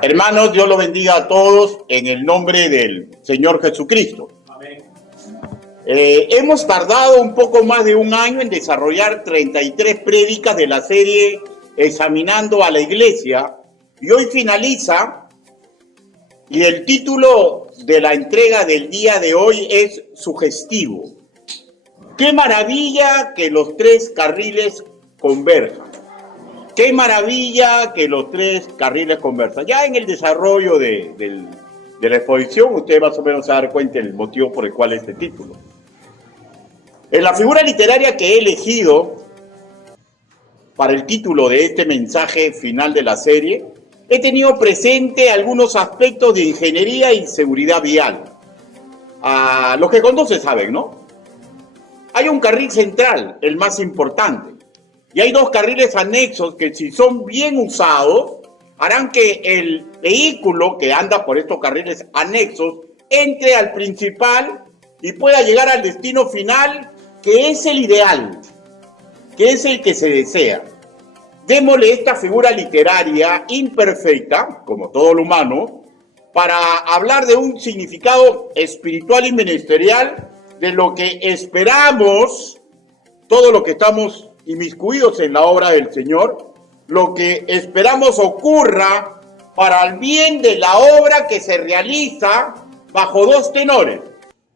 Hermanos, Dios los bendiga a todos en el nombre del Señor Jesucristo. Amén. Hemos tardado un poco más de un año en desarrollar 33 prédicas de la serie Examinando a la Iglesia, y hoy finaliza, y el título de la entrega del día de hoy es sugestivo. ¡Qué maravilla que los tres carriles converjan! ¡Qué maravilla que los tres carriles conversan! Ya en el desarrollo de la exposición, usted más o menos se va a dar cuenta del motivo por el cual este título. En la figura literaria que he elegido para el título de este mensaje final de la serie, he tenido presente algunos aspectos de ingeniería y seguridad vial. Los que conducen saben, ¿no? Hay un carril central, el más importante, y hay dos carriles anexos que, si son bien usados, harán que el vehículo que anda por estos carriles anexos entre al principal y pueda llegar al destino final, que es el ideal, que es el que se desea. Démosle esta figura literaria imperfecta, como todo lo humano, para hablar de un significado espiritual y ministerial de lo que esperamos, todo lo que estamos inmiscuidos en la obra del Señor, lo que esperamos ocurra para el bien de la obra que se realiza bajo dos tenores: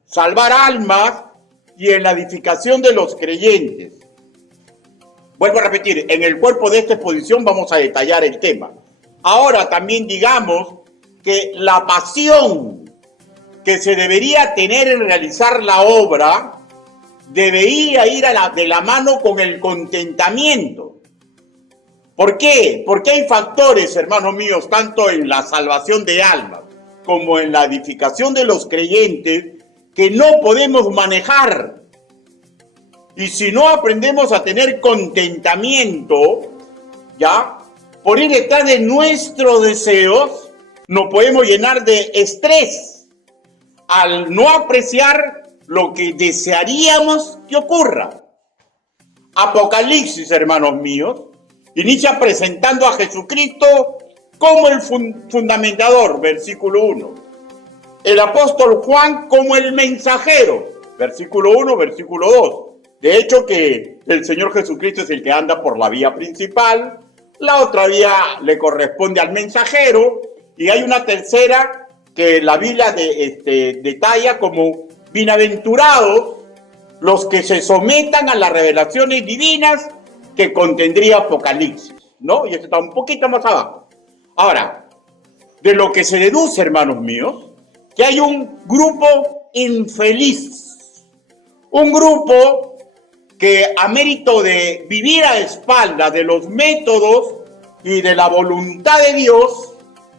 salvar almas y en la edificación de los creyentes. Vuelvo a repetir, en el cuerpo de esta exposición vamos a detallar el tema. Ahora también digamos que la pasión que se debería tener en realizar la obra debería ir de la mano con el contentamiento. ¿Por qué? Porque hay factores, hermanos míos, tanto en la salvación de almas como en la edificación de los creyentes, que no podemos manejar. Y si no aprendemos a tener contentamiento, ¿ya? Por ir detrás de nuestros deseos, nos podemos llenar de estrés al no apreciar lo que desearíamos que ocurra. Apocalipsis, hermanos míos, inicia presentando a Jesucristo como el fundamentador, versículo 1. El apóstol Juan como el mensajero, versículo 1, versículo 2. De hecho, que el Señor Jesucristo es el que anda por la vía principal, la otra vía le corresponde al mensajero, y hay una tercera que la Biblia detalla como bienaventurados los que se sometan a las revelaciones divinas que contendría Apocalipsis, ¿no? Y esto está un poquito más abajo. Ahora, de lo que se deduce, hermanos míos, que hay un grupo infeliz, un grupo que a mérito de vivir a espaldas de los métodos y de la voluntad de Dios,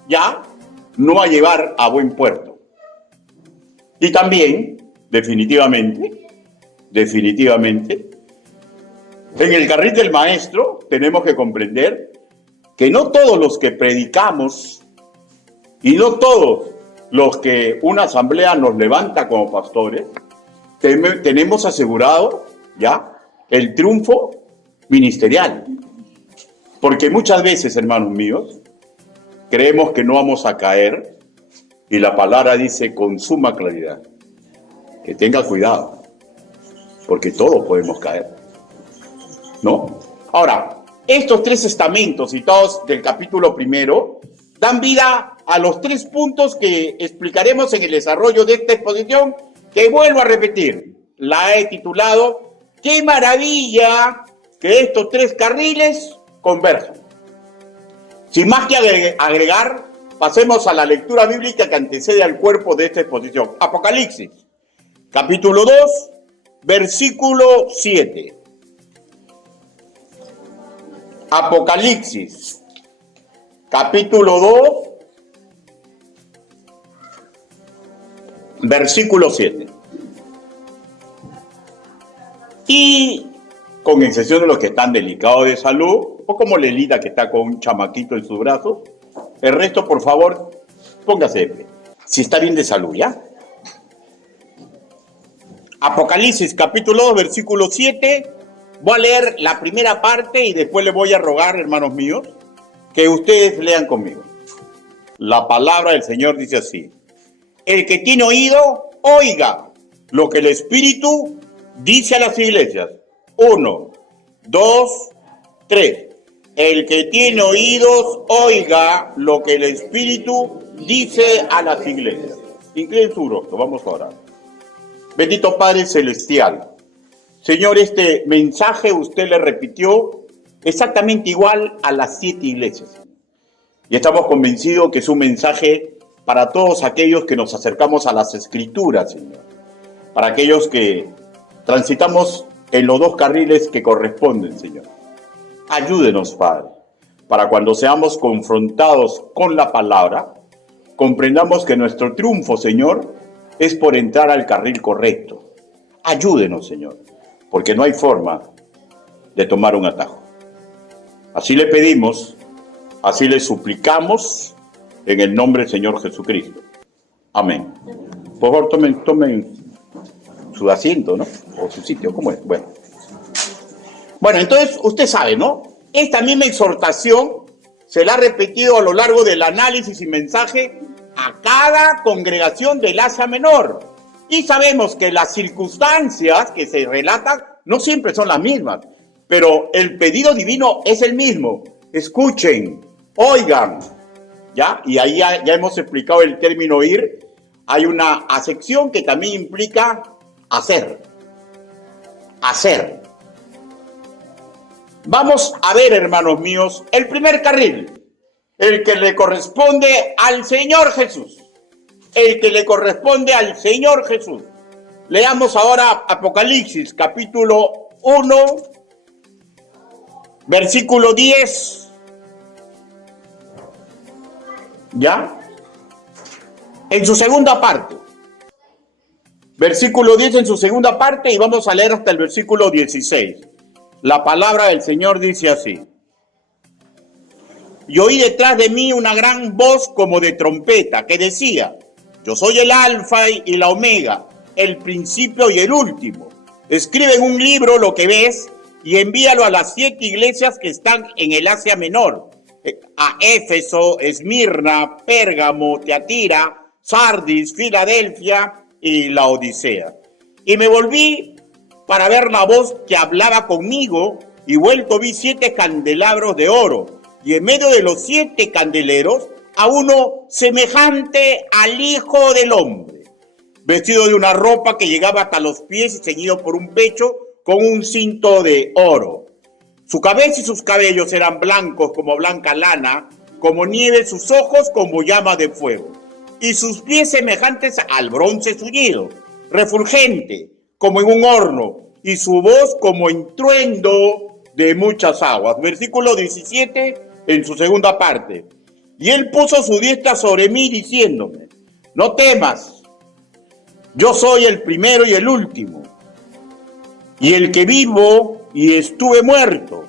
ya no va a llevar a buen puerto. Y también, definitivamente, en el carril del maestro tenemos que comprender que no todos los que predicamos y no todos los que una asamblea nos levanta como pastores, tenemos asegurado ya el triunfo ministerial. Porque muchas veces, hermanos míos, creemos que no vamos a caer, y la palabra dice con suma claridad que tenga cuidado, porque todos podemos caer, ¿no? Ahora, estos tres estamentos citados del capítulo primero dan vida a los tres puntos que explicaremos en el desarrollo de esta exposición, que vuelvo a repetir, la he titulado ¡Qué maravilla que estos tres carriles converjan! Sin más que agregar, pasemos a la lectura bíblica que antecede al cuerpo de esta exposición. Apocalipsis, capítulo 2, versículo 7. Apocalipsis, capítulo 2, versículo 7. Y con excepción de los que están delicados de salud, o como Lelita que está con un chamaquito en sus brazos, el resto, por favor, póngase de pie. Si está bien de salud, ¿ya? Apocalipsis, capítulo 2, versículo 7. Voy a leer la primera parte y después les voy a rogar, hermanos míos, que ustedes lean conmigo. La palabra del Señor dice así: el que tiene oído, oiga lo que el Espíritu dice a las iglesias. 1, 2, 3. El que tiene oídos, oiga lo que el Espíritu dice a las iglesias. Inclinen su rostro, vamos a orar. Bendito Padre Celestial, Señor, este mensaje usted le repitió exactamente igual a las 7 iglesias. Y estamos convencidos que es un mensaje para todos aquellos que nos acercamos a las Escrituras, Señor. Para aquellos que transitamos en los 2 carriles que corresponden, Señor. Ayúdenos, Padre, para cuando seamos confrontados con la palabra, comprendamos que nuestro triunfo, Señor, es por entrar al carril correcto. Ayúdenos, Señor, porque no hay forma de tomar un atajo. Así le pedimos, así le suplicamos, en el nombre del Señor Jesucristo. Amén. Por favor, tomen su asiento, ¿no? O su sitio, ¿cómo es? Bueno, entonces usted sabe, ¿no? Esta misma exhortación se la ha repetido a lo largo del análisis y mensaje a cada congregación del Asia Menor. Y sabemos que las circunstancias que se relatan no siempre son las mismas, pero el pedido divino es el mismo. Escuchen, oigan, ¿ya? Y ahí ya hemos explicado el término oír. Hay una acepción que también implica hacer. Hacer. Vamos a ver, hermanos míos, el primer carril, el que le corresponde al Señor Jesús. El que le corresponde al Señor Jesús. Leamos ahora Apocalipsis, capítulo 1, versículo 10. ¿Ya? En su segunda parte. Versículo 10 en su segunda parte y vamos a leer hasta el versículo 16. La palabra del Señor dice así: y oí detrás de mí una gran voz como de trompeta que decía: yo soy el Alfa y la Omega, el principio y el último. Escribe en un libro lo que ves y envíalo a las 7 iglesias que están en el Asia Menor: a Éfeso, Esmirna, Pérgamo, Teatira, Sardis, Filadelfia y la Odisea. Y me volví para ver la voz que hablaba conmigo, y vuelto vi 7 candelabros de oro, y en medio de los 7 candeleros a uno semejante al Hijo del Hombre, vestido de una ropa que llegaba hasta los pies y ceñido por un pecho con un cinto de oro. Su cabeza y sus cabellos eran blancos como blanca lana, como nieve, sus ojos como llama de fuego, y sus pies semejantes al bronce zullido, refulgente como en un horno, y su voz como estruendo de muchas aguas. Versículo 17 en su segunda parte. Y él puso su diestra sobre mí diciéndome: no temas, yo soy el primero y el último, y el que vivo y estuve muerto,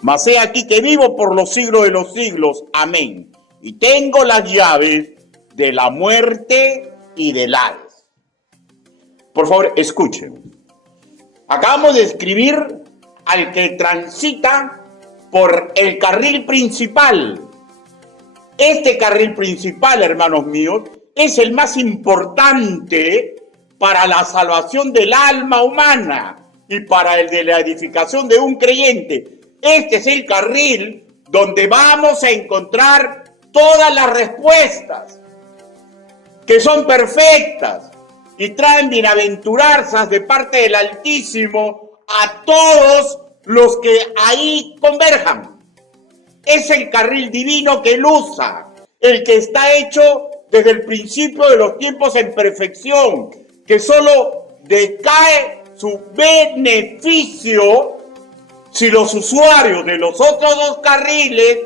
mas he aquí que vivo por los siglos de los siglos. Amén. Y tengo las llaves de la muerte y del Hades. Por favor, escuchen. Acabamos de escribir al que transita por el carril principal. Este carril principal, hermanos míos, es el más importante para la salvación del alma humana y para el de la edificación de un creyente. Este es el carril donde vamos a encontrar todas las respuestas, que son perfectas y traen bienaventuranzas de parte del Altísimo a todos los que ahí converjan. Es el carril divino que él usa, el que está hecho desde el principio de los tiempos en perfección, que solo decae su beneficio si los usuarios de los otros 2 carriles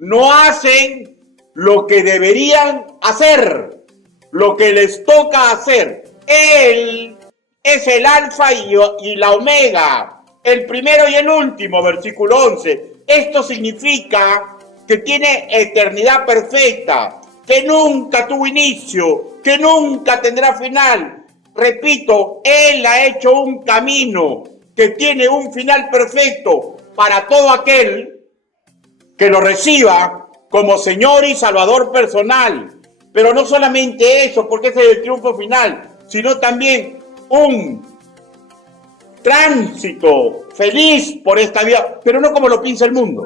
no hacen lo que deberían hacer, lo que les toca hacer. Él es el Alfa y la Omega, el primero y el último, versículo 11. Esto significa que tiene eternidad perfecta, que nunca tuvo inicio, que nunca tendrá final. Repito, Él ha hecho un camino que tiene un final perfecto para todo aquel que lo reciba como Señor y Salvador personal. Pero no solamente eso, porque ese es el triunfo final, sino también un tránsito feliz por esta vida, pero no como lo piensa el mundo.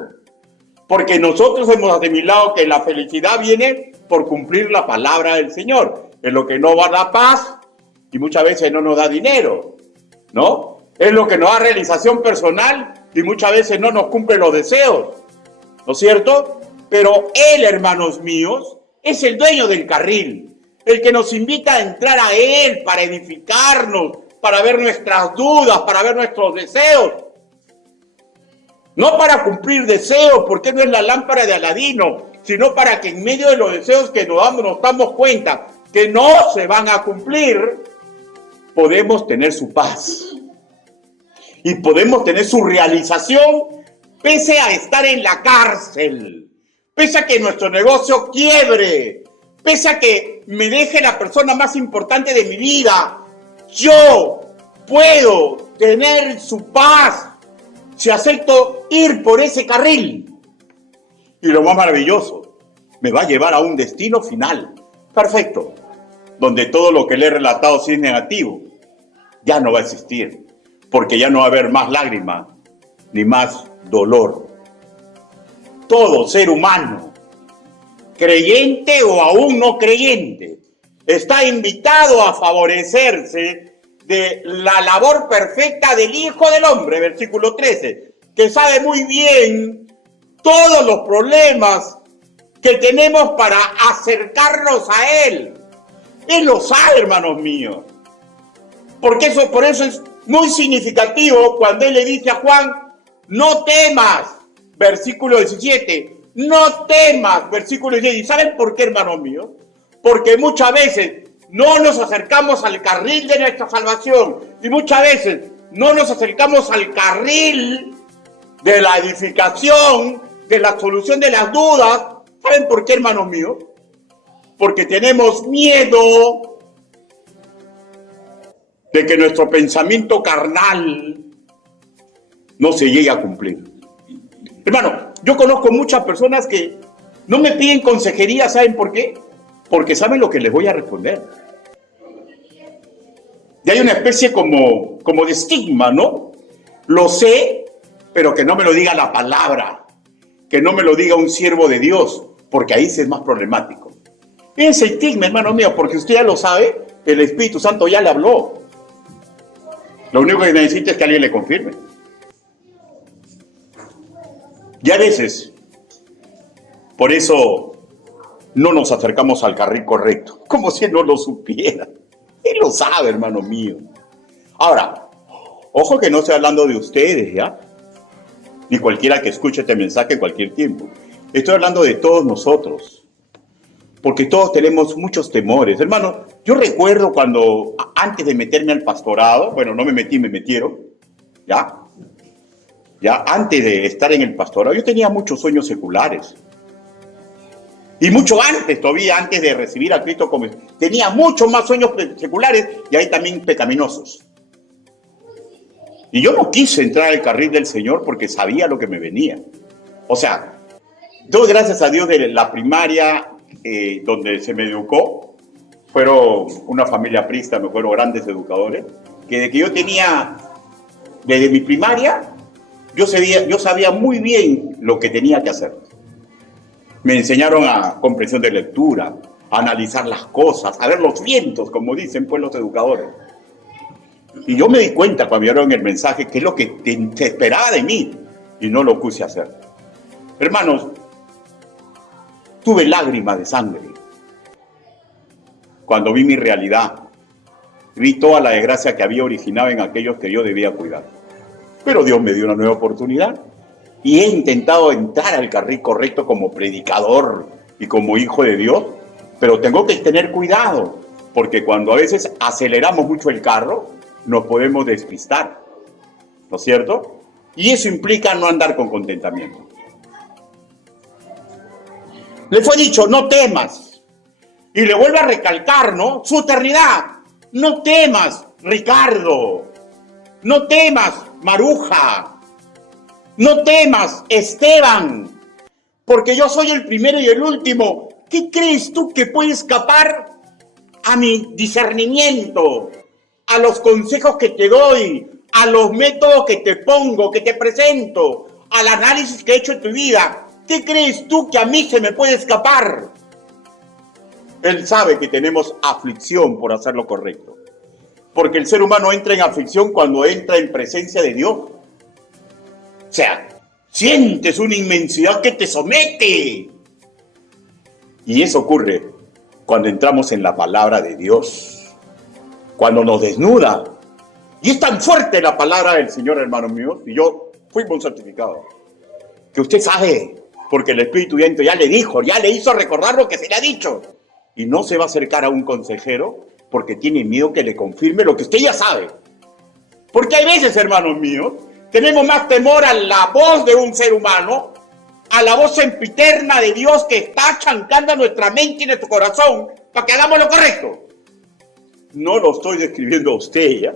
Porque nosotros hemos asimilado que la felicidad viene por cumplir la palabra del Señor, en lo que no va a dar paz y muchas veces no nos da dinero, ¿no? Es lo que nos da realización personal y muchas veces no nos cumple los deseos, ¿no es cierto? Pero Él, hermanos míos, es el dueño del carril, el que nos invita a entrar a Él para edificarnos, para ver nuestras dudas, para ver nuestros deseos. No para cumplir deseos, porque no es la lámpara de Aladino, sino para que en medio de los deseos que nos damos cuenta que no se van a cumplir, podemos tener su paz. Y podemos tener su realización pese a estar en la cárcel, pese a que nuestro negocio quiebre, pese a que me deje la persona más importante de mi vida. Yo puedo tener su paz si acepto ir por ese carril. Y lo más maravilloso, me va a llevar a un destino final perfecto, donde todo lo que le he relatado si es negativo ya no va a existir, porque ya no va a haber más lágrimas ni más dolor. Todo ser humano, creyente o aún no creyente, está invitado a favorecerse de la labor perfecta del Hijo del Hombre, versículo 13, que sabe muy bien todos los problemas que tenemos para acercarnos a Él. Él lo sabe, hermanos míos. Por eso es muy significativo cuando Él le dice a Juan, no temas, versículo 17, no temas, versículo 16. ¿Y saben por qué, hermanos míos? Porque muchas veces no nos acercamos al carril de nuestra salvación y muchas veces no nos acercamos al carril de la edificación, de la solución de las dudas. ¿Saben por qué, hermanos míos? Porque tenemos miedo de que nuestro pensamiento carnal no se llegue a cumplir. Hermano, yo conozco muchas personas que no me piden consejería. ¿Saben por qué? Porque saben lo que les voy a responder. Y hay una especie como de estigma, ¿no? Lo sé, pero que no me lo diga la palabra, que no me lo diga un siervo de Dios, porque ahí sí es más problemático. Ese estigma, hermano mío, porque usted ya lo sabe, el Espíritu Santo ya le habló. Lo único que necesita es que alguien le confirme. Y a veces, por eso no nos acercamos al carril correcto, como si Él no lo supiera. Él lo sabe, hermano mío. Ahora, ojo que no estoy hablando de ustedes, ¿ya? Ni cualquiera que escuche este mensaje en cualquier tiempo. Estoy hablando de todos nosotros, porque todos tenemos muchos temores. Hermano, yo recuerdo cuando, antes de meterme al pastorado, bueno, no me metí, me metieron, ¿ya? Ya antes de estar en el pastorado, yo tenía muchos sueños seculares. Y mucho antes, todavía antes de recibir a Cristo, como tenía muchos más sueños seculares y ahí también pecaminosos. Y yo no quise entrar al carril del Señor porque sabía lo que me venía. O sea, doy gracias a Dios de la primaria donde se me educó. Fueron una familia prista, me fueron grandes educadores, que de que yo tenía, desde mi primaria, yo sabía muy bien lo que tenía que hacer. Me enseñaron a comprensión de lectura, a analizar las cosas, a ver los vientos, como dicen pues los educadores. Y yo me di cuenta cuando me dieron el mensaje que es lo que se esperaba de mí y no lo puse a hacer. Hermanos, tuve lágrimas de sangre cuando vi mi realidad. Vi toda la desgracia que había originado en aquellos que yo debía cuidar. Pero Dios me dio una nueva oportunidad. Y he intentado entrar al carril correcto como predicador y como hijo de Dios, pero tengo que tener cuidado, porque cuando a veces aceleramos mucho el carro, nos podemos despistar, ¿no es cierto? Y eso implica no andar con contentamiento. Le fue dicho, no temas, y le vuelve a recalcar, ¿no? Su eternidad. No temas, Ricardo, no temas, Maruja, no temas, Esteban, porque yo soy el primero y el último. ¿Qué crees tú que puede escapar a mi discernimiento, a los consejos que te doy, a los métodos que te pongo, que te presento, al análisis que he hecho en tu vida? ¿Qué crees tú que a mí se me puede escapar? Él sabe que tenemos aflicción por hacer lo correcto, porque el ser humano entra en aflicción cuando entra en presencia de Dios. O sea, sientes una inmensidad que te somete. Y eso ocurre cuando entramos en la palabra de Dios, cuando nos desnuda. Y es tan fuerte la palabra del Señor, hermanos míos, y yo fui un certificado, que usted sabe, porque el Espíritu Santo ya le dijo, ya le hizo recordar lo que se le ha dicho. Y no se va a acercar a un consejero porque tiene miedo que le confirme lo que usted ya sabe. Porque hay veces, hermanos míos, tenemos más temor a la voz de un ser humano, a la voz sempiterna de Dios que está chancando a nuestra mente y nuestro corazón para que hagamos lo correcto. No lo estoy describiendo a usted, ¿ya?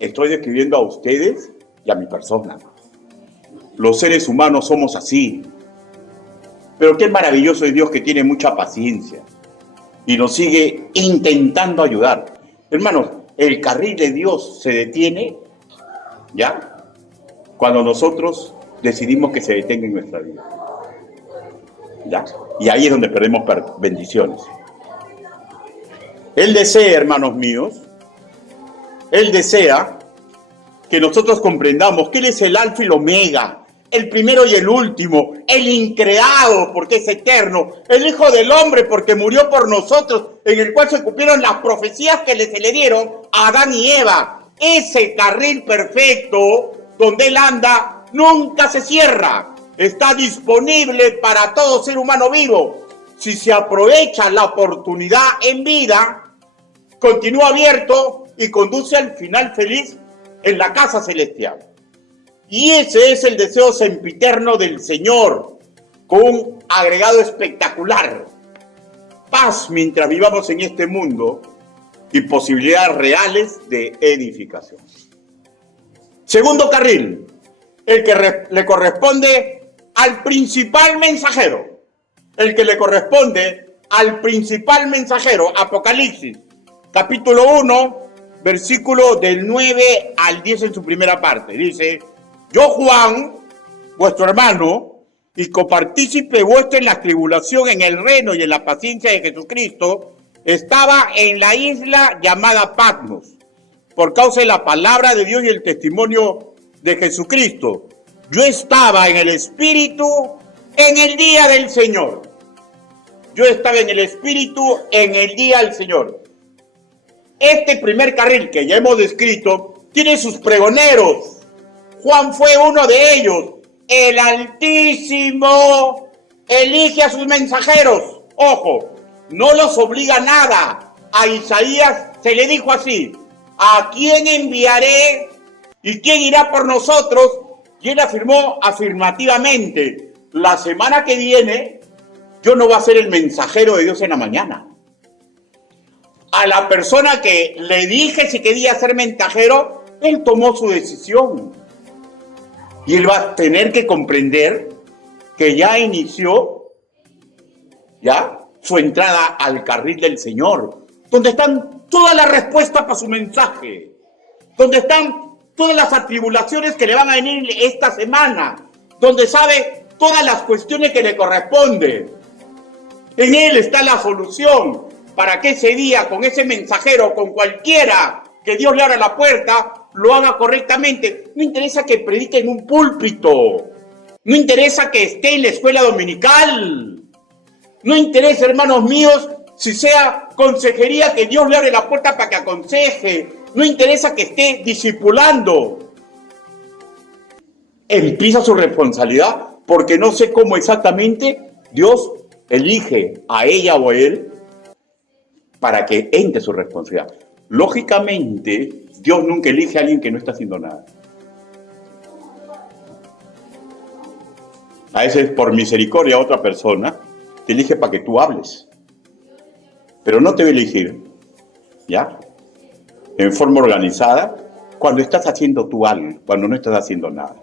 Estoy describiendo a ustedes y a mi persona. Los seres humanos somos así. Pero qué maravilloso es Dios, que tiene mucha paciencia y nos sigue intentando ayudar. Hermanos, el carril de Dios se detiene, ¿ya?, cuando nosotros decidimos que se detenga en nuestra vida, ¿ya? Y ahí es donde perdemos bendiciones. Él desea, hermanos míos, Él desea que nosotros comprendamos que Él es el alfa y el omega, el primero y el último, el increado porque es eterno, el Hijo del Hombre porque murió por nosotros, en el cual se cumplieron las profecías que se le dieron a Adán y Eva. Ese carril perfecto donde Él anda nunca se cierra, está disponible para todo ser humano vivo. Si se aprovecha la oportunidad en vida, continúa abierto y conduce al final feliz en la casa celestial. Y ese es el deseo sempiterno del Señor, con un agregado espectacular: paz mientras vivamos en este mundo y posibilidades reales de edificación. Segundo carril, el que le corresponde al principal mensajero. El que le corresponde al principal mensajero. Apocalipsis, capítulo 1, versículo del 9 al 10 en su primera parte. Dice: yo, Juan, vuestro hermano, y copartícipe vuestro en la tribulación, en el reino y en la paciencia de Jesucristo, estaba en la isla llamada Patmos, por causa de la palabra de Dios y el testimonio de Jesucristo. Yo estaba en el Espíritu en el día del Señor. Yo estaba en el Espíritu en el día del Señor. Este primer carril que ya hemos descrito tiene sus pregoneros. Juan fue uno de ellos. El Altísimo elige a sus mensajeros. Ojo, no los obliga a nada. A Isaías se le dijo así: ¿a quién enviaré y quién irá por nosotros? Y él afirmó afirmativamente: la semana que viene yo no voy a ser el mensajero de Dios en la mañana. A la persona que le dije si quería ser mensajero, él tomó su decisión. Y él va a tener que comprender que ya inició su entrada al carril del Señor, donde están todas las respuestas para su mensaje, donde están todas las atribulaciones que le van a venir esta semana, donde sabe todas las cuestiones que le corresponden. En él está la solución para que ese día, con ese mensajero, con cualquiera que Dios le abra la puerta, lo haga correctamente. No interesa que predique en un púlpito, no interesa que esté en la escuela dominical, no interesa, hermanos míos, si sea consejería, que Dios le abre la puerta para que aconseje, no interesa que esté discipulando. Empieza su responsabilidad, porque no sé cómo exactamente Dios elige a ella o a él para que entre su responsabilidad. Lógicamente, Dios nunca elige a alguien que no está haciendo nada. A veces, por misericordia, a otra persona te elige para que tú hables, pero no te va a elegir, ¿ya?, en forma organizada, cuando estás haciendo tú algo, cuando no estás haciendo nada.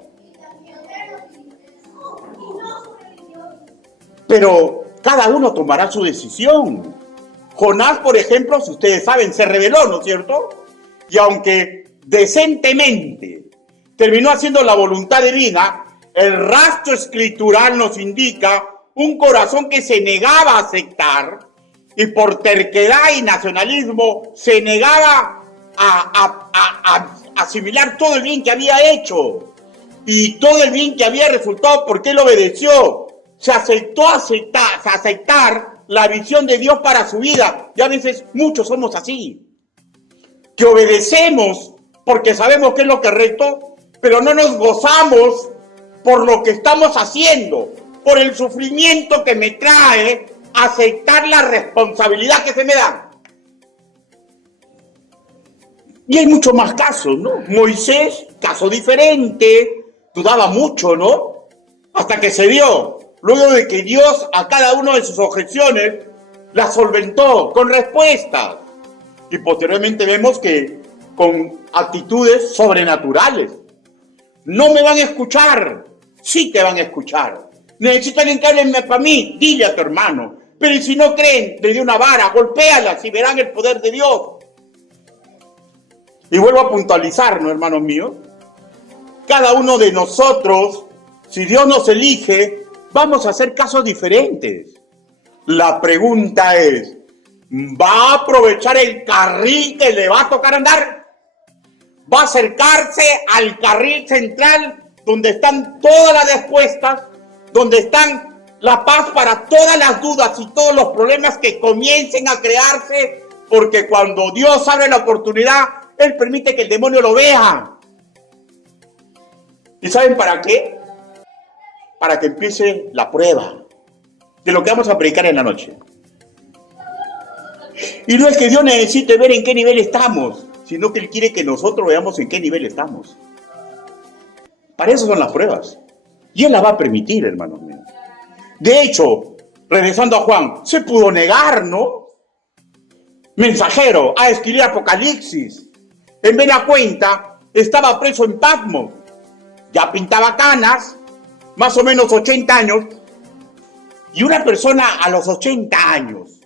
Pero cada uno tomará su decisión. Jonás, por ejemplo, si ustedes saben, se rebeló, ¿no es cierto? Y aunque decentemente terminó haciendo la voluntad divina, el rastro escritural nos indica un corazón que se negaba a aceptar y por terquedad y nacionalismo se negaba a asimilar todo el bien que había hecho y todo el bien que había resultado porque él obedeció. Se aceptó aceptar la visión de Dios para su vida. Y a veces muchos somos así, que obedecemos porque sabemos que es lo correcto, pero no nos gozamos por lo que estamos haciendo, por el sufrimiento que me trae aceptar la responsabilidad que se me da. Y hay muchos más casos, ¿no? Moisés, caso diferente, dudaba mucho, ¿no? Hasta que se dio. Luego de que Dios a cada una de sus objeciones las solventó con respuestas. Y posteriormente vemos que con actitudes sobrenaturales. No me van a escuchar. Sí te van a escuchar. Necesito alguien que hable para mí. Dile a tu hermano. Pero si no creen, le dio una vara, golpéalas y verán el poder de Dios. Y vuelvo a puntualizar, ¿no, hermanos míos? Cada uno de nosotros, si Dios nos elige, vamos a hacer casos diferentes. La pregunta es, ¿va a aprovechar el carril que le va a tocar andar? ¿Va a acercarse al carril central donde están todas las respuestas, donde están la paz para todas las dudas y todos los problemas que comiencen a crearse? Porque cuando Dios abre la oportunidad, Él permite que el demonio lo vea. ¿Y saben para qué? Para que empiece la prueba de lo que vamos a predicar en la noche. Y no es que Dios necesite ver en qué nivel estamos, sino que Él quiere que nosotros veamos en qué nivel estamos. Para eso son las pruebas. Y Él las va a permitir, hermanos míos. De hecho, regresando a Juan, se pudo negar, ¿no? Mensajero, a escribir Apocalipsis. En buena cuenta, estaba preso en Patmos. Ya pintaba canas, más o menos 80 años. Y una persona a los 80 años,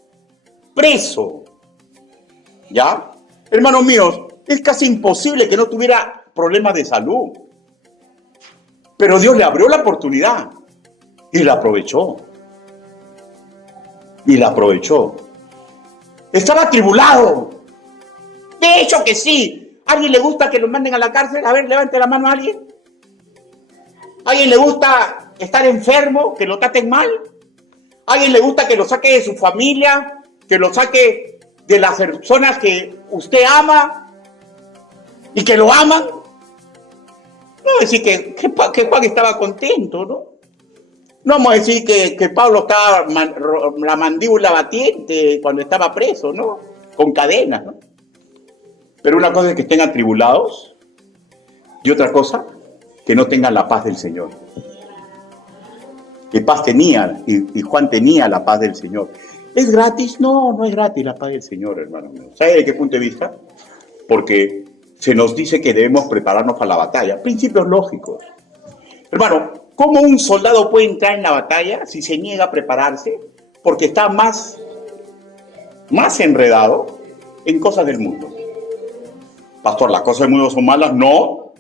preso, ¿ya? Hermanos míos, es casi imposible que no tuviera problemas de salud. Pero Dios le abrió la oportunidad y la aprovechó. Y la aprovechó. Estaba atribulado. De hecho que sí. ¿A alguien le gusta que lo manden a la cárcel? A ver, levante la mano a alguien. ¿A alguien le gusta estar enfermo, que lo traten mal? ¿A alguien le gusta que lo saque de su familia, que lo saque de las personas que usted ama y que lo aman? No vamos a decir que Juan estaba contento, ¿no? No vamos a decir que Pablo estaba la mandíbula batiente cuando estaba preso, ¿no? Con cadenas, ¿no? Pero una cosa es que estén atribulados y otra cosa, que no tengan la paz del Señor. Que paz tenía, y Juan tenía la paz del Señor. ¿Es gratis? No, no es gratis la paz del Señor, hermano mío. ¿Sabe de qué punto de vista? Porque se nos dice que debemos prepararnos para la batalla. Principios lógicos. Hermano, ¿cómo un soldado puede entrar en la batalla si se niega a prepararse? Porque está más enredado en cosas del mundo. Pastor, ¿las cosas del mundo son malas? No,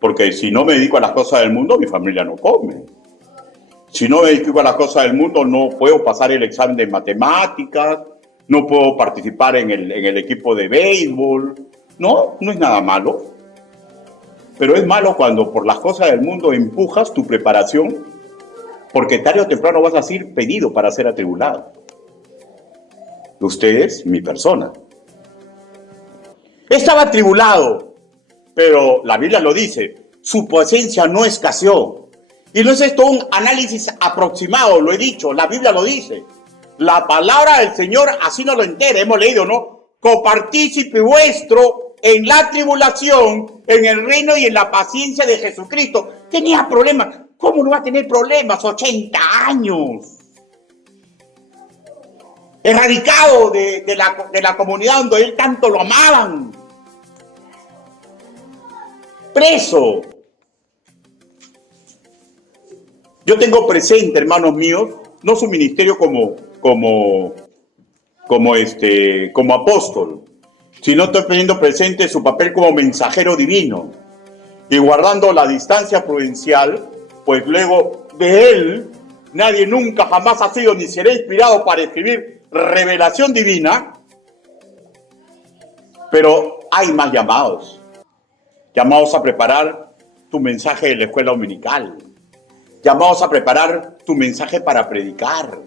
porque si no me dedico a las cosas del mundo, mi familia no come. Si no me dedico a las cosas del mundo, no puedo pasar el examen de matemáticas, no puedo participar en el equipo de béisbol. No, no es nada malo. Pero es malo cuando por las cosas del mundo empujas tu preparación, porque tarde o temprano vas a ser pedido para ser atribulado. Ustedes, mi persona. Estaba atribulado, pero la Biblia lo dice, su presencia no escaseó. Y no es esto un análisis aproximado, lo he dicho, la Biblia lo dice. La palabra del Señor así nos lo entera, hemos leído, ¿no? Copartícipe vuestro en la tribulación, en el reino y en la paciencia de Jesucristo. Tenía problemas. ¿Cómo no va a tener problemas? 80 años. Erradicado de la comunidad donde él tanto lo amaban. Preso. Yo tengo presente, hermanos míos, no su ministerio como apóstol, sino teniendo presente su papel como mensajero divino y guardando la distancia prudencial, pues luego de él nadie nunca jamás ha sido ni será inspirado para escribir revelación divina. Pero hay más llamados a preparar tu mensaje de la escuela dominical, llamados a preparar tu mensaje para predicar,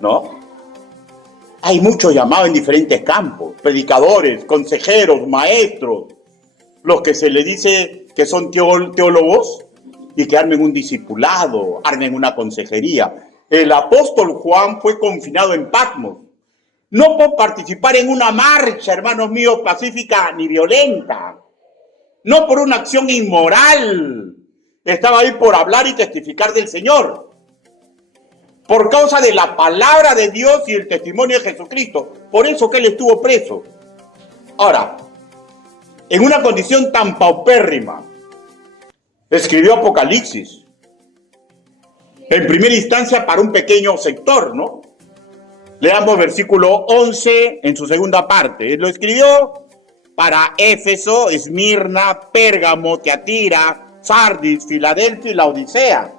¿no? Hay muchos llamados en diferentes campos, predicadores, consejeros, maestros, los que se le dice que son teólogos y que armen un discipulado, armen una consejería. El apóstol Juan fue confinado en Patmos, no por participar en una marcha, hermanos míos, pacífica ni violenta, no por una acción inmoral, estaba ahí por hablar y testificar del Señor, por causa de la palabra de Dios y el testimonio de Jesucristo. Por eso que él estuvo preso. Ahora, en una condición tan paupérrima, escribió Apocalipsis. En primera instancia para un pequeño sector, ¿no? Leamos versículo 11 en su segunda parte. Él lo escribió para Éfeso, Esmirna, Pérgamo, Tiatira, Sardis, Filadelfia y Laodicea.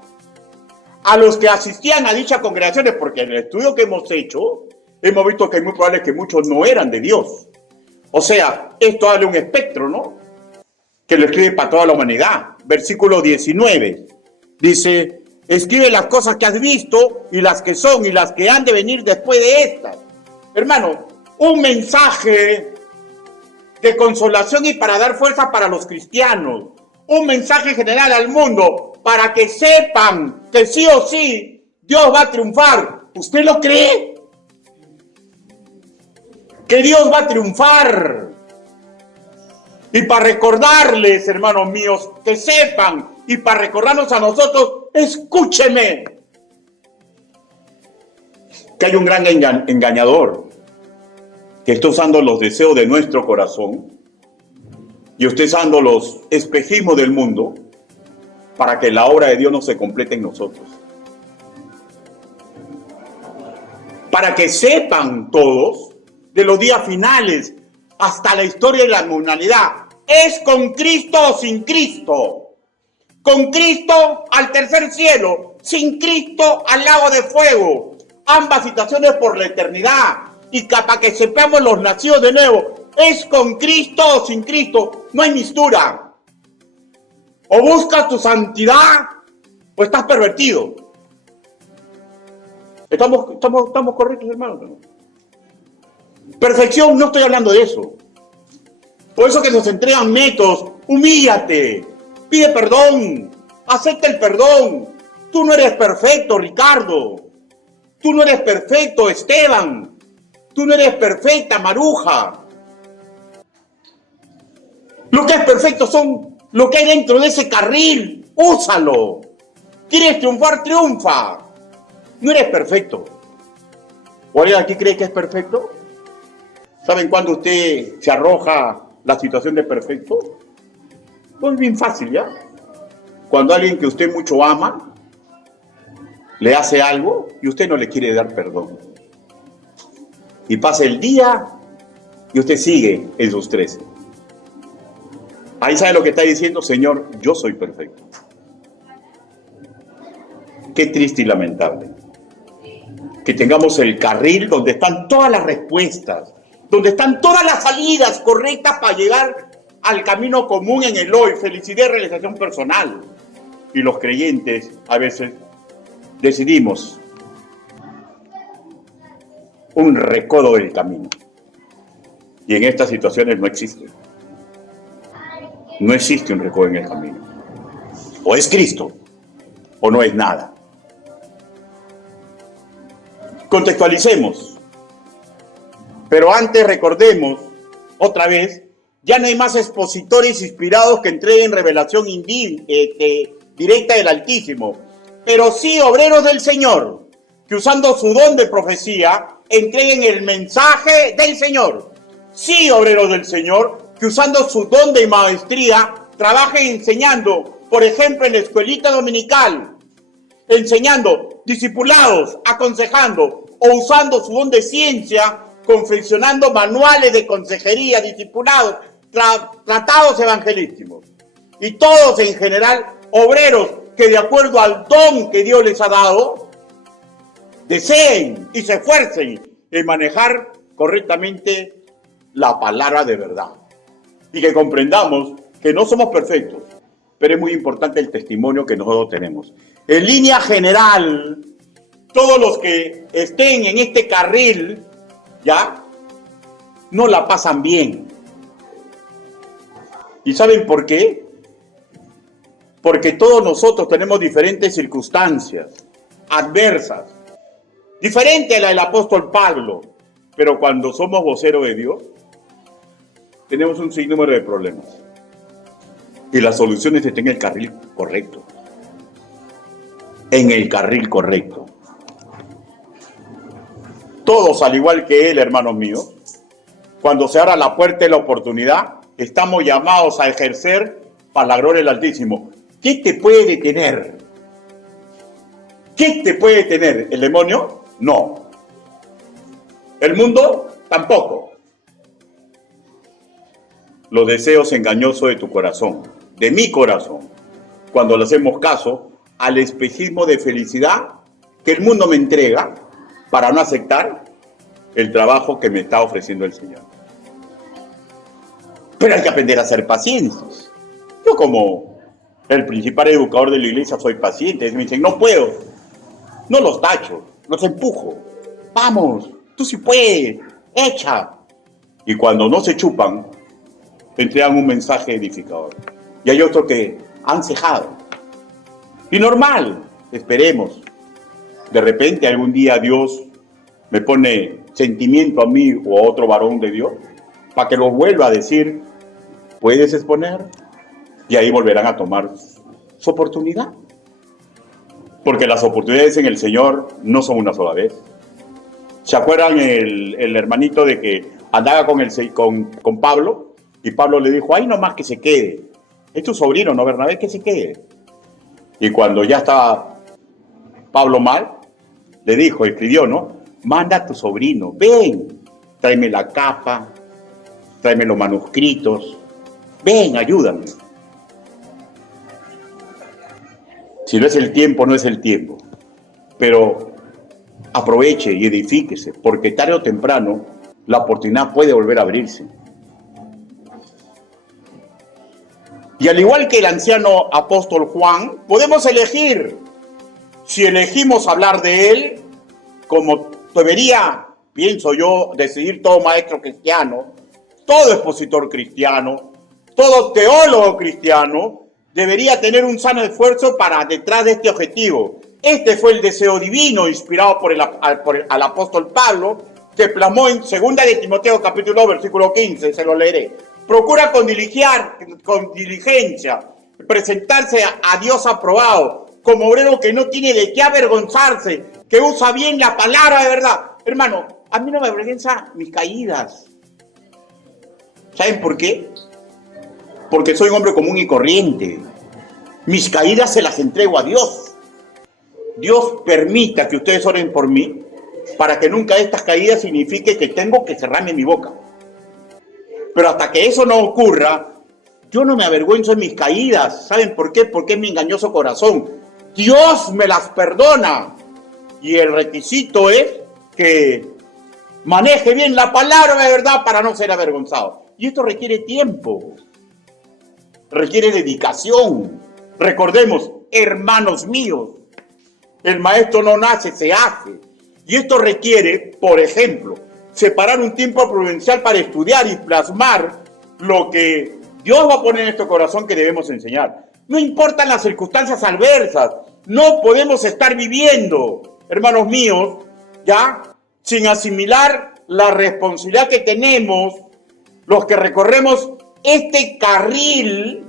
A los que asistían a dichas congregaciones, porque en el estudio que hemos hecho, hemos visto que es muy probable que muchos no eran de Dios. O sea, esto habla un espectro, ¿no? Que lo escribe para toda la humanidad. Versículo 19, dice: escribe las cosas que has visto y las que son y las que han de venir después de estas. Hermano, un mensaje de consolación y para dar fuerza para los cristianos. Un mensaje general al mundo para que sepan que sí o sí Dios va a triunfar. ¿Usted lo cree? Que Dios va a triunfar. Y para recordarles, hermanos míos, que sepan, y para recordarnos a nosotros, escúcheme, que hay un gran engañador que está usando los deseos de nuestro corazón y usted usando los espejismos del mundo para que la obra de Dios no se complete en nosotros. Para que sepan todos de los días finales hasta la historia de la humanidad. ¿Es con Cristo o sin Cristo? Con Cristo al tercer cielo, sin Cristo al lago de fuego. Ambas situaciones por la eternidad. Y para que sepamos los nacidos de nuevo, ¿es con Cristo o sin Cristo? No hay mistura. O buscas tu santidad o estás pervertido. ¿Estamos correctos, hermanos? Perfección, no estoy hablando de eso. Por eso que nos entregan métodos. Humíllate, pide perdón, acepta el perdón. Tú no eres perfecto, Ricardo. Tú no eres perfecto, Esteban. Tú no eres perfecta, Maruja. Lo que es perfecto son lo que hay dentro de ese carril. Úsalo. ¿Quieres triunfar? Triunfa. No eres perfecto. ¿O alguien aquí cree que es perfecto? ¿Saben cuándo usted se arroja la situación de perfecto? Pues es bien fácil, ¿ya? Cuando alguien que usted mucho ama le hace algo y usted no le quiere dar perdón. Y pasa el día y usted sigue en sus 13. Ahí sabe lo que está diciendo: Señor, yo soy perfecto. Qué triste y lamentable que tengamos el carril donde están todas las respuestas, donde están todas las salidas correctas para llegar al camino común en el hoy, felicidad y realización personal. Y los creyentes a veces decidimos un recodo del camino. Y en estas situaciones no existe. No existe un recodo en el camino. O es Cristo o no es nada. Contextualicemos. Pero antes recordemos, otra vez, ya no hay más expositores inspirados que entreguen revelación directa del Altísimo, pero sí obreros del Señor, que usando su don de profecía, entreguen el mensaje del Señor. Sí, obreros del Señor, que usando su don de maestría, trabajen enseñando, por ejemplo, en la escuelita dominical, enseñando, discipulados, aconsejando o usando su don de ciencia, confeccionando manuales de consejería, discipulados, tratados evangelísticos. Y todos en general, obreros que de acuerdo al don que Dios les ha dado, deseen y se esfuercen en manejar correctamente la palabra de verdad. Y que comprendamos que no somos perfectos, pero es muy importante el testimonio que nosotros tenemos. En línea general, todos los que estén en este carril, ¿ya? No la pasan bien. ¿Y saben por qué? Porque todos nosotros tenemos diferentes circunstancias adversas, diferente a la del apóstol Pablo, pero cuando somos voceros de Dios, tenemos un sinnúmero de problemas. Y las soluciones están en el carril correcto. En el carril correcto. Todos, al igual que él, hermanos míos, cuando se abra la puerta de la oportunidad, estamos llamados a ejercer para la gloria del Altísimo. ¿Qué te puede detener? ¿Qué te puede detener? ¿El demonio? No. ¿El mundo? Tampoco. Los deseos engañosos de tu corazón, de mi corazón, cuando le hacemos caso al espejismo de felicidad que el mundo me entrega para no aceptar el trabajo que me está ofreciendo el Señor. Pero hay que aprender a ser pacientes. Yo, como el principal educador de la iglesia, soy paciente. Me dicen, no puedo. No los tacho, los empujo. Vamos, tú sí puedes, echa. Y cuando no se chupan, entregan un mensaje edificador. Y hay otros que han cejado. Y normal, esperemos. De repente algún día Dios me pone sentimiento a mí o a otro varón de Dios para que los vuelva a decir, ¿puedes exponer? Y ahí volverán a tomar su oportunidad. Porque las oportunidades en el Señor no son una sola vez. ¿Se acuerdan el hermanito de que andaba con Pablo? Y Pablo le dijo, ay, nomás que se quede. Es tu sobrino, ¿no, Bernabé? Que se quede. Y cuando ya estaba Pablo mal, le dijo, escribió, ¿no? Manda a tu sobrino, ven, tráeme la capa, tráeme los manuscritos, ven, ayúdame. Si no es el tiempo, no es el tiempo. Pero aproveche y edifíquese, porque tarde o temprano la oportunidad puede volver a abrirse. Y al igual que el anciano apóstol Juan, podemos elegir. Si elegimos hablar de él, como debería, pienso yo, decidir todo maestro cristiano, todo expositor cristiano, todo teólogo cristiano, debería tener un sano esfuerzo para detrás de este objetivo. Este fue el deseo divino inspirado por el apóstol Pablo, que plasmó en 2 de Timoteo capítulo 2, versículo 15, se lo leeré. Procura con diligencia presentarse a Dios aprobado, como obrero que no tiene de qué avergonzarse, que usa bien la palabra de verdad. Hermano, a mí no me avergüenza mis caídas. ¿Saben por qué? Porque soy un hombre común y corriente. Mis caídas se las entrego a Dios. Dios permita que ustedes oren por mí para que nunca estas caídas signifique que tengo que cerrarme mi boca. Pero hasta que eso no ocurra, yo no me avergüenzo en mis caídas. ¿Saben por qué? Porque es mi engañoso corazón. Dios me las perdona. Y el requisito es que maneje bien la palabra de verdad para no ser avergonzado. Y esto requiere tiempo. Requiere dedicación. Recordemos, hermanos míos, el maestro no nace, se hace. Y esto requiere, por ejemplo, separar un tiempo prudencial para estudiar y plasmar lo que Dios va a poner en nuestro corazón que debemos enseñar. No importan las circunstancias adversas, no podemos estar viviendo, hermanos míos, ya, sin asimilar la responsabilidad que tenemos los que recorremos este carril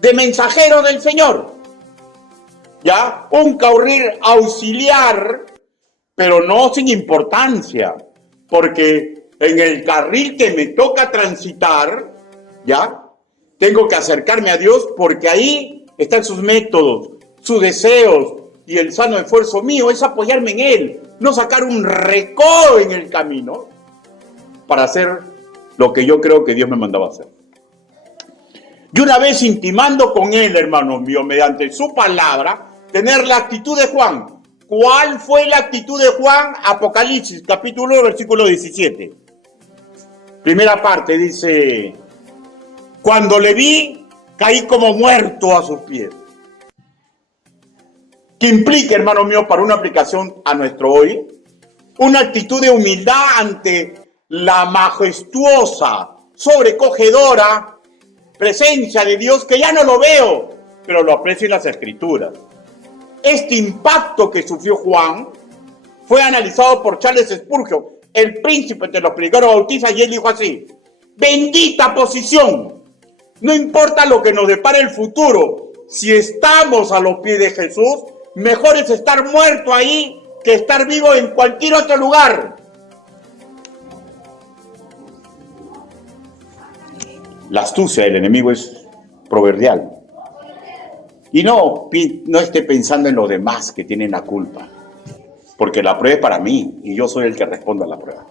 de mensajeros del Señor. ¿Ya? Un carril auxiliar, pero no sin importancia, porque en el carril que me toca transitar, ¿ya? Tengo que acercarme a Dios porque ahí están sus métodos, sus deseos y el sano esfuerzo mío es apoyarme en Él, no sacar un recodo en el camino para hacer lo que yo creo que Dios me mandaba hacer. Y una vez intimando con Él, hermanos míos, mediante su palabra, tener la actitud de Juan. ¿Cuál fue la actitud de Juan? Apocalipsis, capítulo 1, versículo 17. Primera parte dice: cuando le vi, caí como muerto a sus pies. ¿Qué implica, hermano mío, para una aplicación a nuestro hoy? Una actitud de humildad ante la majestuosa, sobrecogedora presencia de Dios, que ya no lo veo, pero lo aprecio en las Escrituras. Este impacto que sufrió Juan fue analizado por Charles Spurgeon, el príncipe de los predicadores bautistas, y él dijo así: bendita posición, no importa lo que nos depare el futuro, si estamos a los pies de Jesús, mejor es estar muerto ahí que estar vivo en cualquier otro lugar. La astucia del enemigo es proverbial. Y no esté pensando en los demás que tienen la culpa, porque la prueba es para mí y yo soy el que respondo a la prueba.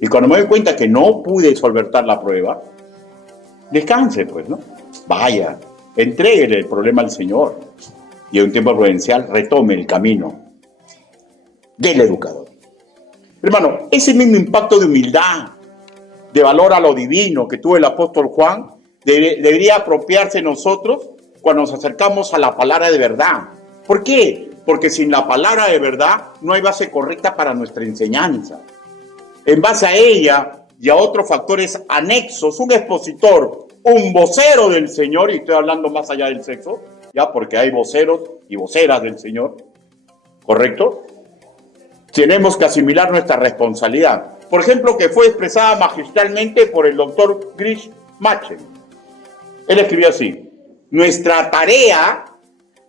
Y cuando me doy cuenta que no pude solventar la prueba, descanse, pues, ¿no? Vaya, entréguele el problema al Señor y en un tiempo prudencial retome el camino del educador. Hermano, ese mismo impacto de humildad, de valor a lo divino que tuvo el apóstol Juan, debería apropiarse nosotros cuando nos acercamos a la palabra de verdad. ¿Por qué? Porque sin la palabra de verdad no hay base correcta para nuestra enseñanza. En base a ella y a otros factores anexos, un expositor, un vocero del Señor, y estoy hablando más allá del sexo, ya, porque hay voceros y voceras del Señor, ¿correcto? Tenemos que asimilar nuestra responsabilidad. Por ejemplo, que fue expresada magistralmente por el doctor Grish Machen. Él escribió así: nuestra tarea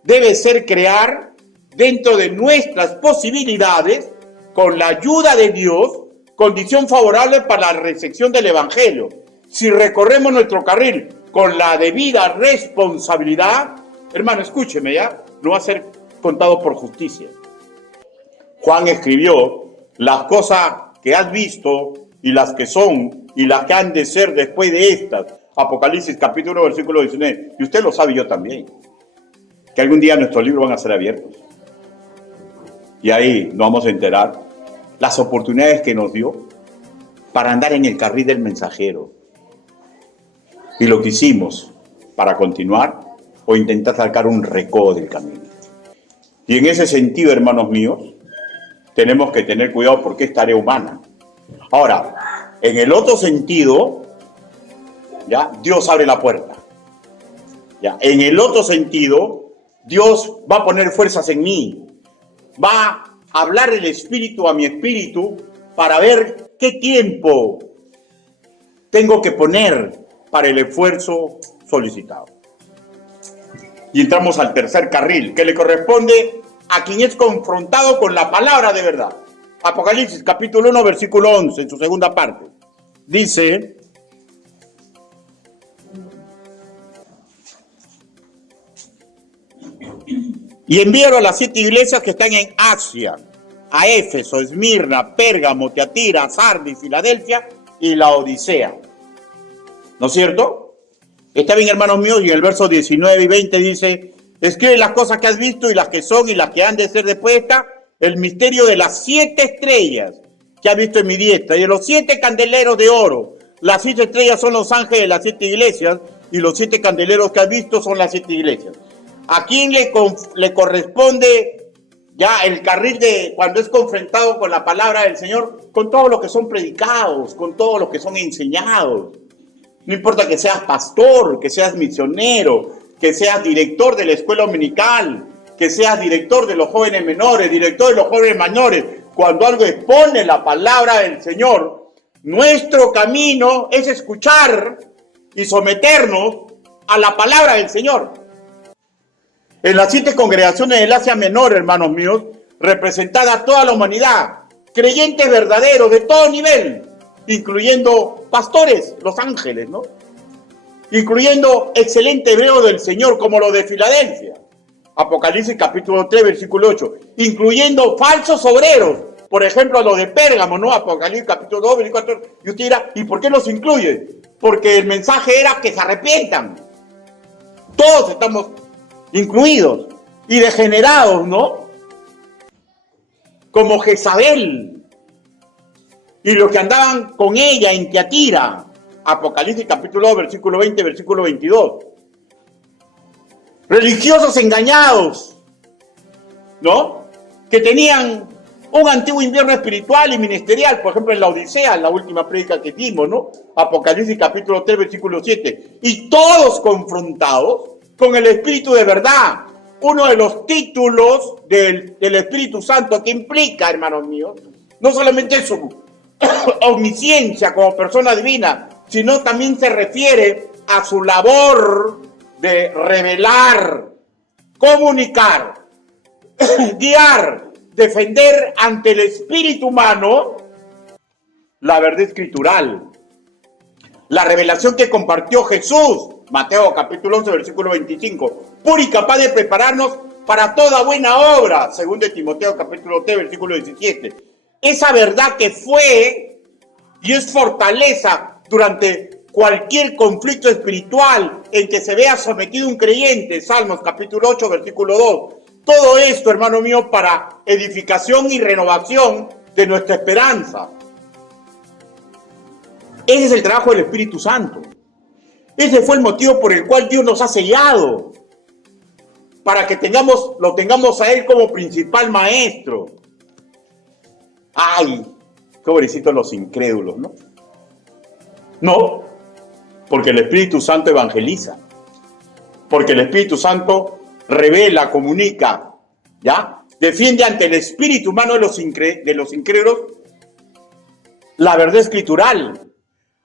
debe ser crear dentro de nuestras posibilidades, con la ayuda de Dios, condición favorable para la recepción del Evangelio. Si recorremos nuestro carril con la debida responsabilidad, hermano, escúcheme ya, no va a ser contado por justicia. Juan escribió: las cosas que has visto y las que son y las que han de ser después de estas. Apocalipsis capítulo 1, versículo 19. Y usted lo sabe, yo también, que algún día nuestros libros van a ser abiertos. Y ahí nos vamos a enterar las oportunidades que nos dio para andar en el carril del mensajero. Y lo que hicimos para continuar o intentar sacar un recodo del camino. Y en ese sentido, hermanos míos, tenemos que tener cuidado porque es tarea humana. Ahora, en el otro sentido, ya, Dios abre la puerta. Ya, en el otro sentido, Dios va a poner fuerzas en mí. Va a hablar el Espíritu a mi espíritu para ver qué tiempo tengo que poner para el esfuerzo solicitado. Y entramos al tercer carril, que le corresponde a quien es confrontado con la palabra de verdad. Apocalipsis capítulo 1, versículo 11, en su segunda parte. Dice: y envíalo a las 7 iglesias que están en Asia, a Éfeso, Esmirna, Pérgamo, Tiatira, Sardis, Filadelfia y la Odisea. ¿No es cierto? Está bien, hermanos míos, y en el verso 19 y 20 dice: escribe las cosas que has visto y las que son y las que han de ser después de esta, el misterio de las 7 estrellas que has visto en mi diestra y de los 7 candeleros de oro. Las 7 estrellas son los ángeles de las 7 iglesias y los 7 candeleros que has visto son las 7 iglesias. ¿A quién le corresponde ya el carril de cuando es confrontado con la palabra del Señor? Con todos los que son predicados, con todos los que son enseñados. No importa que seas pastor, que seas misionero, que seas director de la escuela dominical, que seas director de los jóvenes menores, director de los jóvenes mayores. Cuando algo expone la palabra del Señor, nuestro camino es escuchar y someternos a la palabra del Señor. En las 7 congregaciones del Asia Menor, hermanos míos, representada toda la humanidad, creyentes verdaderos de todo nivel, incluyendo pastores, los ángeles, ¿no? Incluyendo excelente hebreo del Señor, como los de Filadelfia. Apocalipsis capítulo 3, versículo 8, incluyendo falsos obreros. Por ejemplo, lo de Pérgamo, ¿no? Apocalipsis capítulo 2, versículo 14. Y usted dirá, ¿y por qué los incluye? Porque el mensaje era que se arrepientan. Todos estamos incluidos y degenerados, ¿no? Como Jezabel y los que andaban con ella en Tiatira. Apocalipsis capítulo 2, versículo 20, versículo 22. Religiosos engañados, ¿no? Que tenían un antiguo invierno espiritual y ministerial, por ejemplo en la Odisea, la última prédica que dimos, ¿no? Apocalipsis capítulo 3, versículo 7. Y todos confrontados con el Espíritu de verdad. Uno de los títulos del Espíritu Santo que implica, hermanos míos, no solamente su omnisciencia como persona divina, sino también se refiere a su labor de revelar, comunicar, guiar, defender ante el espíritu humano la verdad escritural, la revelación que compartió Jesús, Mateo capítulo 11, versículo 25, puro y capaz de prepararnos para toda buena obra, según de Timoteo capítulo 3, versículo 17. Esa verdad que fue y es fortaleza durante cualquier conflicto espiritual en que se vea sometido un creyente, Salmos capítulo 8, versículo 2. Todo esto, hermano mío, para edificación y renovación de nuestra esperanza. Ese es el trabajo del Espíritu Santo. Ese fue el motivo por el cual Dios nos ha sellado, para que lo tengamos a Él como principal maestro. Ay, pobrecitos los incrédulos, ¿no? No, porque el Espíritu Santo evangeliza, porque el Espíritu Santo revela, comunica, ¿ya? Defiende ante el espíritu humano de los incrédulos la verdad escritural.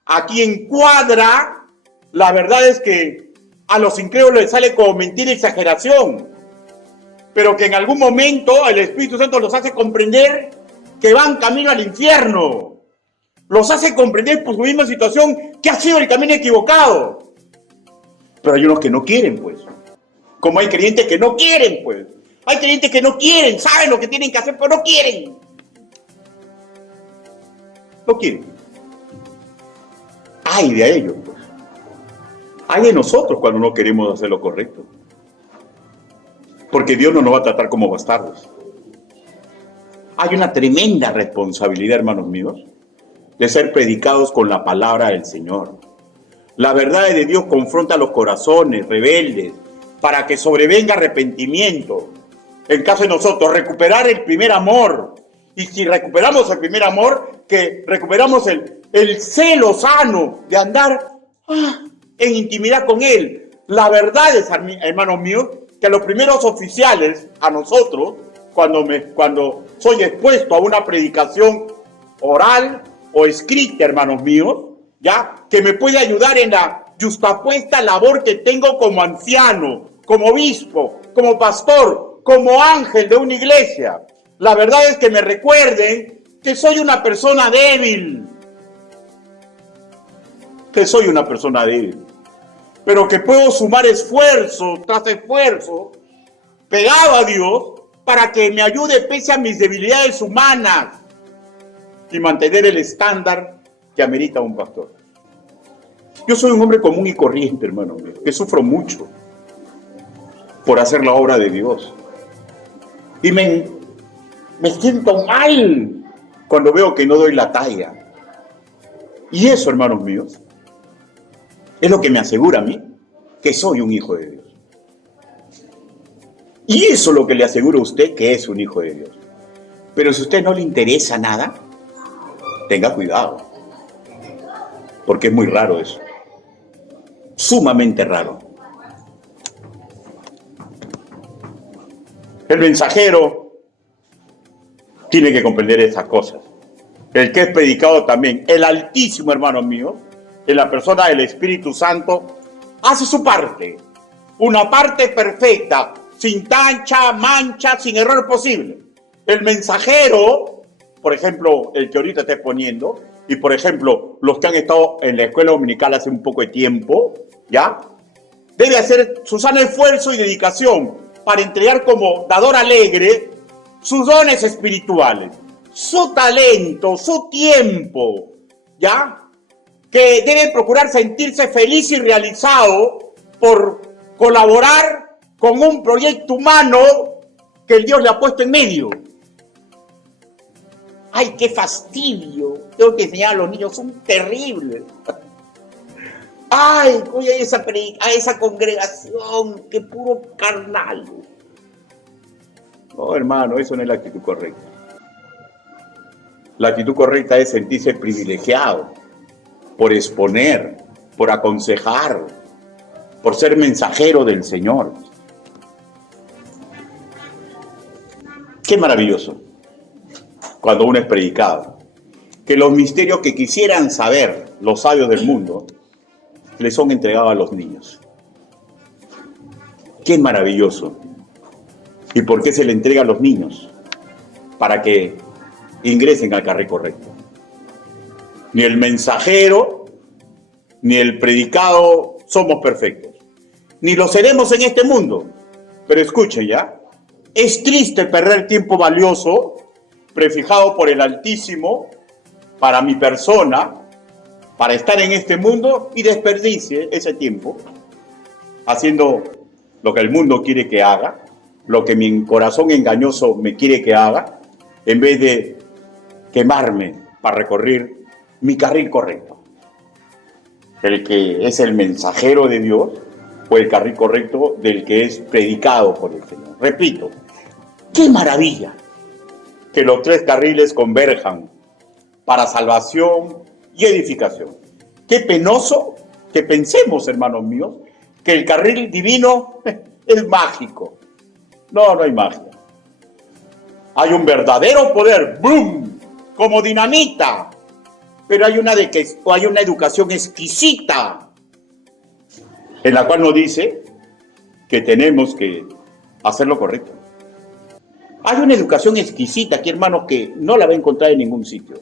Aquí encuadra, la verdad es que a los incrédulos les sale como mentira y exageración, pero que en algún momento el Espíritu Santo los hace comprender que van camino al infierno. Los hace comprender por su misma situación que ha sido el camino equivocado. Pero hay unos que no quieren, pues. Como hay creyentes que no quieren, pues. Hay creyentes que no quieren, saben lo que tienen que hacer, pero no quieren. No quieren. Ay de ellos, pues. Ay de nosotros cuando no queremos hacer lo correcto. Porque Dios no nos va a tratar como bastardos. Hay una tremenda responsabilidad, hermanos míos, de ser predicados con la palabra del Señor. La verdad de Dios confronta los corazones rebeldes para que sobrevenga arrepentimiento. En caso de nosotros, recuperar el primer amor. Y si recuperamos el primer amor, que recuperamos el celo sano de andar en intimidad con Él. La verdad es, hermanos míos, que a los primeros oficiales, a nosotros, cuando soy expuesto a una predicación oral o escrita, hermanos míos, ¿ya? Que me puede ayudar en la justapuesta labor que tengo como anciano, como obispo, como pastor, como ángel de una iglesia. La verdad es que me recuerden que soy una persona débil. Que soy una persona débil. Pero que puedo sumar esfuerzo tras esfuerzo, pegado a Dios, para que me ayude pese a mis debilidades humanas y mantener el estándar que amerita un pastor. Yo soy un hombre común y corriente, hermano mío, que sufro mucho por hacer la obra de Dios. Y me siento mal cuando veo que no doy la talla. Y eso, hermanos míos, es lo que me asegura a mí que soy un hijo de Dios. Y eso es lo que le aseguro a usted que es un hijo de Dios. Pero si a usted no le interesa nada, tenga cuidado. Porque es muy raro eso. Sumamente raro. El mensajero tiene que comprender esas cosas. El que es predicado también. El Altísimo, hermanos míos, en la persona del Espíritu Santo, hace su parte. Una parte perfecta, sin tacha, mancha, sin error posible. El mensajero, por ejemplo, el que ahorita esté poniendo, y por ejemplo, los que han estado en la escuela dominical hace un poco de tiempo, ¿ya? Debe hacer su sano esfuerzo y dedicación para entregar como dador alegre sus dones espirituales, su talento, su tiempo, ¿ya? Que debe procurar sentirse feliz y realizado por colaborar con un proyecto humano que el Dios le ha puesto en medio. ¡Ay, qué fastidio! Tengo que enseñar a los niños, son terribles. ¡Ay, voy a esa congregación! ¡Qué puro carnal! No, hermano, eso no es la actitud correcta. La actitud correcta es sentirse privilegiado por exponer, por aconsejar, por ser mensajero del Señor. ¡Qué maravilloso! Cuando uno es predicado, que los misterios que quisieran saber los sabios del mundo les son entregados a los niños. ¡Qué maravilloso! ¿Y por qué se le entrega a los niños? Para que ingresen al carril correcto. Ni el mensajero, ni el predicado somos perfectos. Ni lo seremos en este mundo. Pero escuchen ya, es triste perder tiempo valioso prefijado por el Altísimo para mi persona, para estar en este mundo, y desperdicie ese tiempo haciendo lo que el mundo quiere que haga, lo que mi corazón engañoso me quiere que haga, en vez de quemarme para recorrer mi carril correcto. El que es el mensajero de Dios o el carril correcto del que es predicado por el Señor. Repito, ¡qué maravilla! Que los tres carriles converjan para salvación y edificación. Qué penoso que pensemos, hermanos míos, que el carril divino es mágico. No, no hay magia. Hay un verdadero poder, ¡boom!, como dinamita. Pero hay una educación exquisita, en la cual nos dice que tenemos que hacer lo correcto. Hay una educación exquisita aquí, hermanos, que no la va a encontrar en ningún sitio.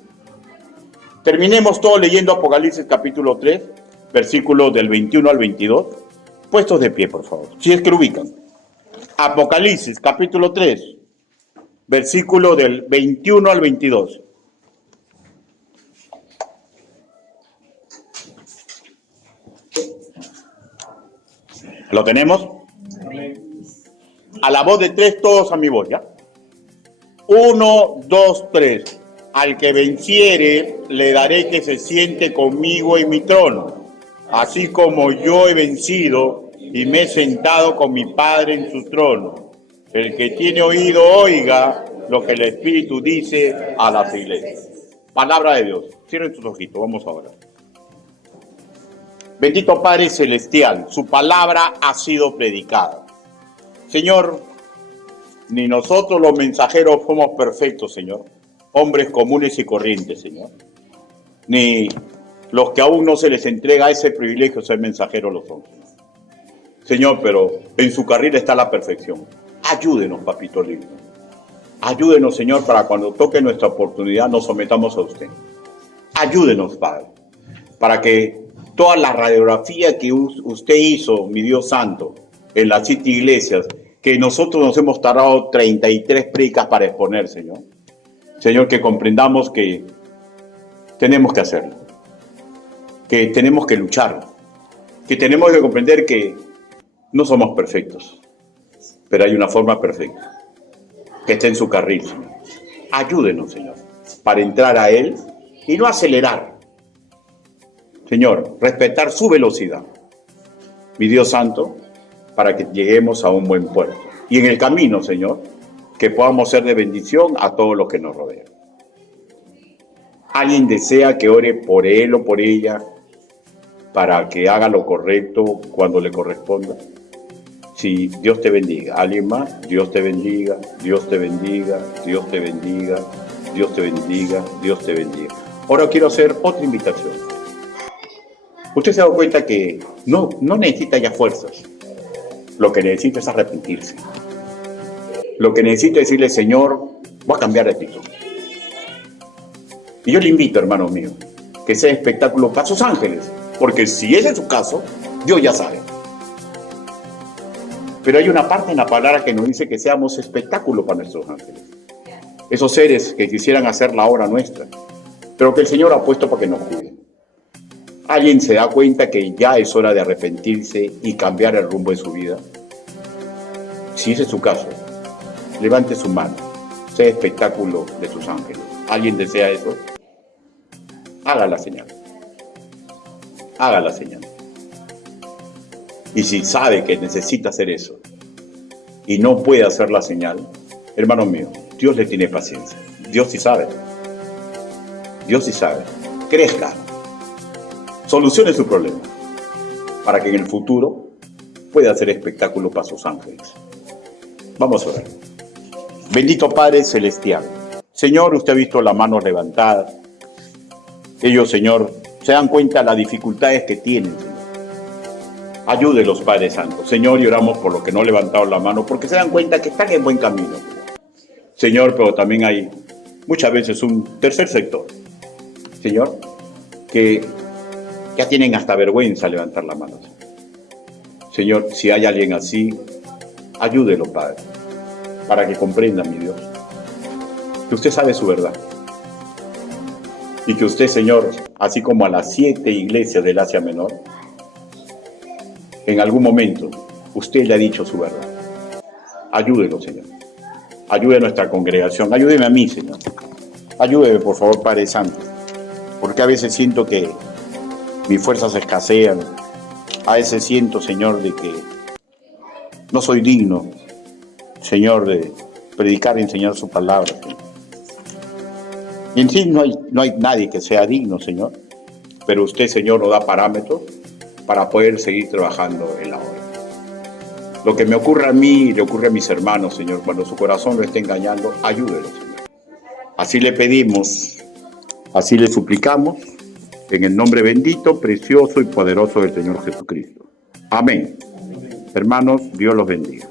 Terminemos todo leyendo Apocalipsis capítulo 3, versículos del 21 al 22. Puestos de pie, por favor, si es que lo ubican. Apocalipsis capítulo 3, versículo del 21 al 22. ¿Lo tenemos? A la voz de tres, todos a mi voz, ¿ya? 1, 2, 3. Al que venciere, le daré que se siente conmigo en mi trono, así como yo he vencido y me he sentado con mi Padre en su trono. El que tiene oído, oiga lo que el Espíritu dice a las iglesias. Palabra de Dios. Cierren sus ojitos, vamos ahora. Bendito Padre Celestial, su palabra ha sido predicada. Señor, ni nosotros los mensajeros somos perfectos, Señor. Hombres comunes y corrientes, Señor. Ni los que aún no se les entrega ese privilegio de ser mensajeros lo son. Señor, pero en su carril está la perfección. Ayúdenos, papito lindo. Ayúdenos, Señor, para cuando toque nuestra oportunidad nos sometamos a usted. Ayúdenos, Padre, para que toda la radiografía que usted hizo, mi Dios santo, en las 7 iglesias, que nosotros nos hemos tardado 33 prédicas para exponer, Señor. Señor, que comprendamos que tenemos que hacerlo, que tenemos que luchar, que tenemos que comprender que no somos perfectos, pero hay una forma perfecta, que está en su carril, Señor. Ayúdenos, Señor, para entrar a Él y no acelerar. Señor, respetar su velocidad, mi Dios santo, para que lleguemos a un buen puerto. Y en el camino, Señor, que podamos ser de bendición a todos los que nos rodean. ¿Alguien desea que ore por él o por ella para que haga lo correcto cuando le corresponda? Sí, Dios te bendiga. ¿Alguien más? Dios te bendiga, Dios te bendiga, Dios te bendiga, Dios te bendiga, Dios te bendiga. Ahora quiero hacer otra invitación. Usted se ha dado cuenta que no necesita ya fuerzas. Lo que necesita es arrepentirse. Lo que necesita es decirle, Señor, voy a cambiar de actitud. Y yo le invito, hermano mío, que sea espectáculo para sus ángeles. Porque si ese es su caso, Dios ya sabe. Pero hay una parte en la palabra que nos dice que seamos espectáculo para nuestros ángeles. Esos seres que quisieran hacer la obra nuestra, pero que el Señor ha puesto para que nos cuiden. ¿Alguien se da cuenta que ya es hora de arrepentirse y cambiar el rumbo de su vida? Si ese es su caso, levante su mano, sea espectáculo de sus ángeles. ¿Alguien desea eso? Haga la señal. Haga la señal. Y si sabe que necesita hacer eso y no puede hacer la señal, hermano mío, Dios le tiene paciencia. Dios sí sabe. Dios sí sabe. Crezca. Solucione su problema para que en el futuro pueda hacer espectáculo para sus ángeles. Vamos a orar. Bendito Padre Celestial. Señor, usted ha visto la mano levantada. Ellos, Señor, se dan cuenta de las dificultades que tienen, Señor. Ayúdelos, Padre Santo. Señor, y oramos por los que no levantaron la mano, porque se dan cuenta que están en buen camino. Señor, pero también hay muchas veces un tercer sector, Señor, que ya tienen hasta vergüenza levantar la mano. Señor, si hay alguien así, ayúdelo, Padre, para que comprenda, mi Dios, que usted sabe su verdad. Y que usted, Señor, así como a las 7 iglesias del Asia Menor, en algún momento usted le ha dicho su verdad. Ayúdelo, Señor. Ayude a nuestra congregación. Ayúdeme a mí, Señor. Ayúdeme, por favor, Padre Santo. Porque a veces siento que mis fuerzas escasean. A veces siento, Señor, de que no soy digno, Señor, de predicar y enseñar su palabra, Señor. Y en sí no hay nadie que sea digno, Señor. Pero usted, Señor, nos da parámetros para poder seguir trabajando en la obra. Lo que me ocurre a mí y le ocurre a mis hermanos, Señor, cuando su corazón lo esté engañando, ayúdelo, Señor. Así le pedimos, así le suplicamos, en el nombre bendito, precioso y poderoso del Señor Jesucristo. Amén. Hermanos, Dios los bendiga.